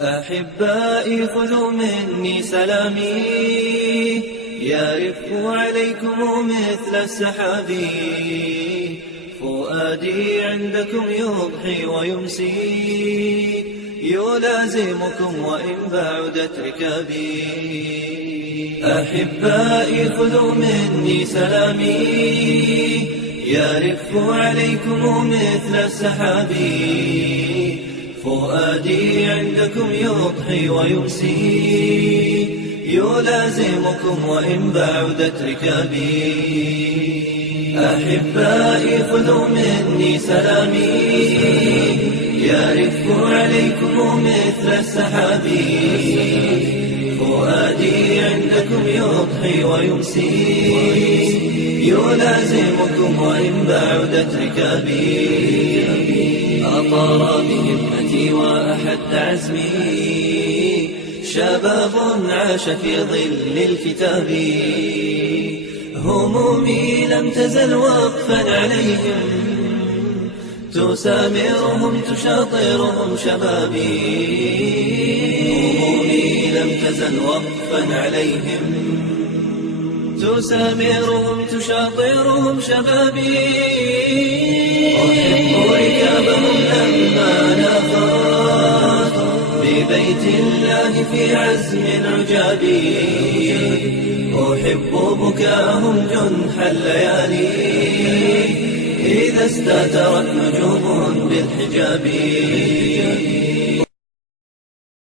أحبائي خذوا مني سلامي، يرف عليكم مثل السحاب. فؤادي عندكم يضحي ويمسي، يلازمكم وإن بعدت ركابي. أحبائي خذوا مني سلامي، يرف عليكم مثل السحاب. فؤادي عندكم يضحي ويمسي، يلازمكم وإن بعدت ركابي. أحبائي خذوا مني سلامي، يرف عليكم مثل السحاب. فؤادي عندكم يضحي ويمسي، يلازمكم وإن بعدت ركابي. أطار بهمتي وأحد عزمي، شباب عاش في ظل الكتاب. همومي لم تزل وقفا عليهم، تسامرهم تشاطرهم شبابي. همومي لم تزل وقفا عليهم، تسامرهم تشاطرهم شبابي. أحب ركابهم لما نافرت ببيت الله في عزم عجابي. أحب بكاءهم جنح الليالي، إذا استترت نجوم بالحجاب.